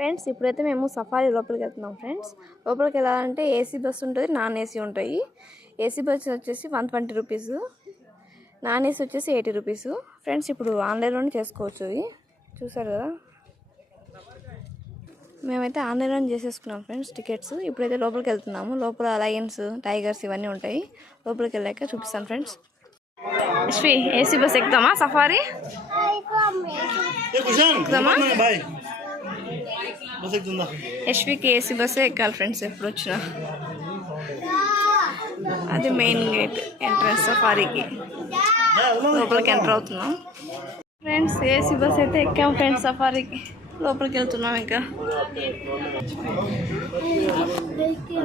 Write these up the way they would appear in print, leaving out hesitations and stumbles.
Friends ఇప్పుడైతే మేము safari లోపలికి వెళ్తున్నాం ఫ్రెండ్స్. లోపలికి వెళ్ళాలంటే ఏసీ బస్సు ఉంటుంది, నాన్ ఏసీ ఉంటాయి. ఏసీ బస్సు వచ్చేసి 120 రూపీస్, నాన్ ఏసీ వచ్చేసి 80 రూపీస్. ఫ్రెండ్స్ ఇప్పుడు ఆన్లైన్లోనే చేసుకోవచ్చు. ఇది చూసారు కదా, మేమైతే ఆన్లైన్లోనే చేసేసుకున్నాం ఫ్రెండ్స్ టికెట్స్. ఇప్పుడైతే లోపలికి వెళ్తున్నాము. లోపల లయన్స్, టైగర్స్ ఇవన్నీ ఉంటాయి. లోపలికి వెళ్ళాక చూపిస్తాను ఫ్రెండ్స్. యశ్వి ఏసీ బస్ ఎక్కుదామా? సఫారీ ఎక్కుదామా? యశ్వికి ఏసీ బస్సే ఎక్కాలి ఫ్రెండ్స్ ఎప్పుడు వచ్చినా. అది మెయిన్ గేట్ ఎంట్రన్స్ సఫారీకి. లోపలికి ఎంటర్ అవుతున్నాం ఫ్రెండ్స్. ఏసీ బస్ అయితే ఎక్కాం ఫ్రెండ్స్ సఫారీకి. లోపలికి వెళ్తున్నాం. ఇంకా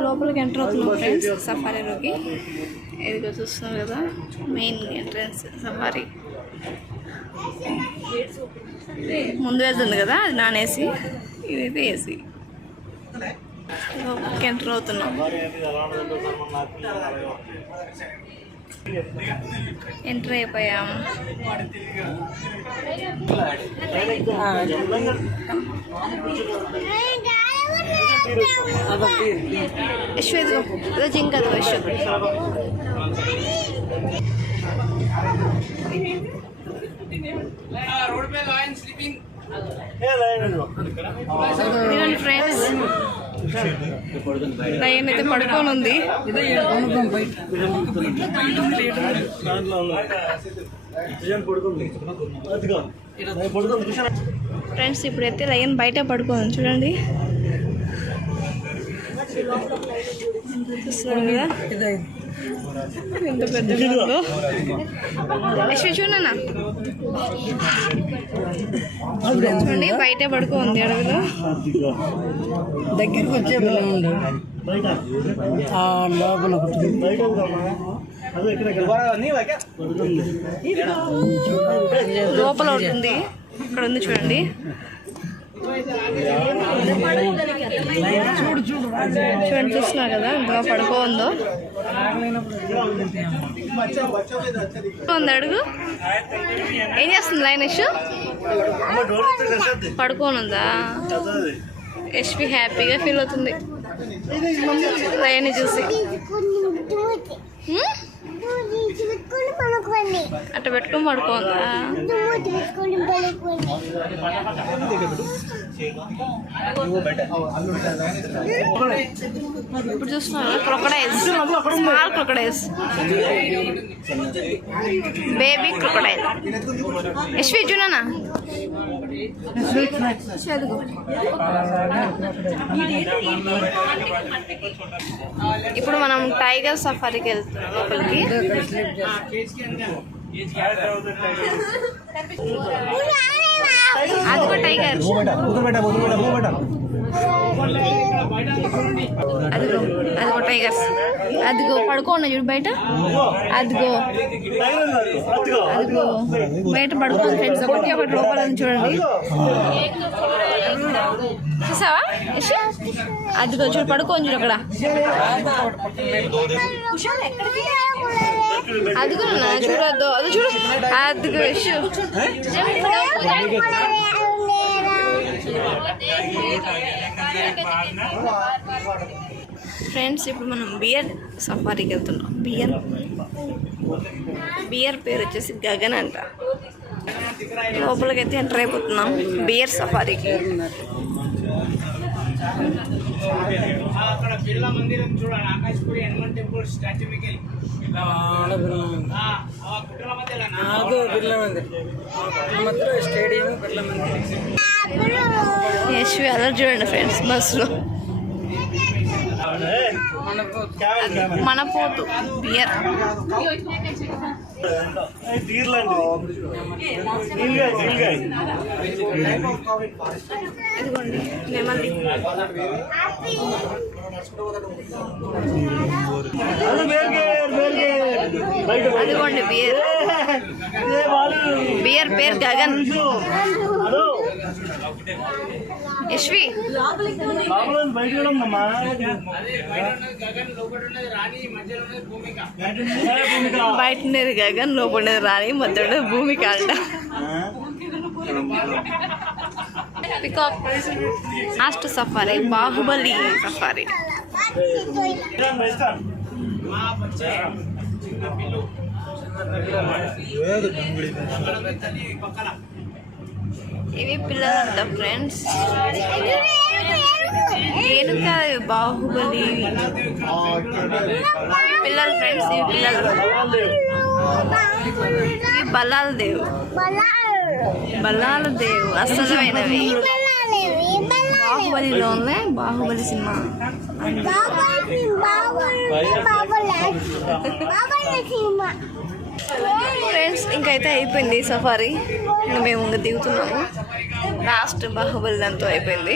లోపలికి ఎంటర్ అవుతున్నాం ఫ్రెండ్స్ సఫారీలోకి. ఇదిగో చూస్తున్నారు కదా, మెయిన్ ఎంట్రన్స్ సఫారీ. ముందు వెళ్తుంది కదా, అది నాన్ ఏసీ, ఇదైతే ఏసీ. లోపలికి ఎంటర్ అవుతున్నాం. ఎంటర్ అయిపోయాము. యశ్వ ఇదిగో జింక, అదిగో యశ్వ. ఫ్రెండ్స్ లయన్ అయితే పడుకొని ఉంది. ఫ్రెండ్స్ ఇప్పుడైతే లయన్ బయట పడుకోండి చూడండి. చూస్తున్నాను కదా ఎంత పెద్దగా ఉందో. యశ్వి చూడన్నా, చూడండి బయట పడుకోంది అడవిలో. దగ్గరికి వచ్చే లోపల లోపల ఉంటుంది, ఇక్కడ ఉంది చూడండి. చూడండి చూస్తున్నారు కదా ఎంత పడుకోందో. అడుగు ఏం చేస్తుంది లైనేష్? పడుకోనుందా? యశ్వి హ్యాపీగా ఫీల్ అవుతుంది లైన్ చూసి. అట్లా పెట్టుకొని పడుకోందా? ఇప్పుడు చూస్తున్నా crocodiles, small crocodiles, baby crocodile. Yashvi చూడనా, ఇప్పుడు మనం టైగర్ సఫారీకి వెళ్తున్నాం లోపలికి. అదిగో టైగర్, అదిగో అదిగో టైగర్స్, అదిగో పడుకోండి చూడు బయట. అదిగో అదిగో బయట పడుకోండి ఫ్రెండ్స్. ఒకటి లోపల చూడండి, చూసావా? అదిగో చూడు పడుకోండి చూడు అక్కడ. అదిగో చూడద్దు, అది చూడు, అదిగో ఫ్రెండ్స్. ఇప్పుడు మనం బియర్ సఫారీకి వెళ్తున్నాం. బియర్ పేరు వచ్చేసి గగన్ అంట. లోపలికైతే ఎంటర్ అయిపోతున్నాం బియర్ సఫారీకి. బిర్లా మందిరం చూడండి, ఆకాశపురి హనుమాన్ టెంపుల్ స్టాచ్యూ మిగిలి స్టేడియం బిర్లా మందిరం. యశ్వి అలా చూడండి ఫ్రెండ్స్ బస్సులో. మనపోతు బియర్. ఇదిగోండి నెమలి. అదిగోండి బియర్. బియర్ పేరు గగన్. యశ్వి బయట ఉండేది గగన్, లోపల ఉండేది రాణి, మధ్య ఉండేది భూమిక అంట. Peacock last safari Baahubali safari. మా బచ్చే చిన్న పిల్లు తల్లి పక్కన ఇవి పిల్లలంట ఫ్రెండ్స్. నేను కాదు బాహుబలి పిల్లలు ఫ్రెండ్స్. ఇవి పిల్లలు. ఇవి బల్లాల దేవు. బల్లాల దేవు అసలమైనవి. బాహుబలిలోనే బాహుబలి సినిమా. ఫ్రెండ్స్ ఇంకైతే అయిపోయింది సఫారీ. ఇంకా మేము ఇంకా దిగుతున్నాము. లాస్ట్ బాహుబలి దాంతో అయిపోయింది.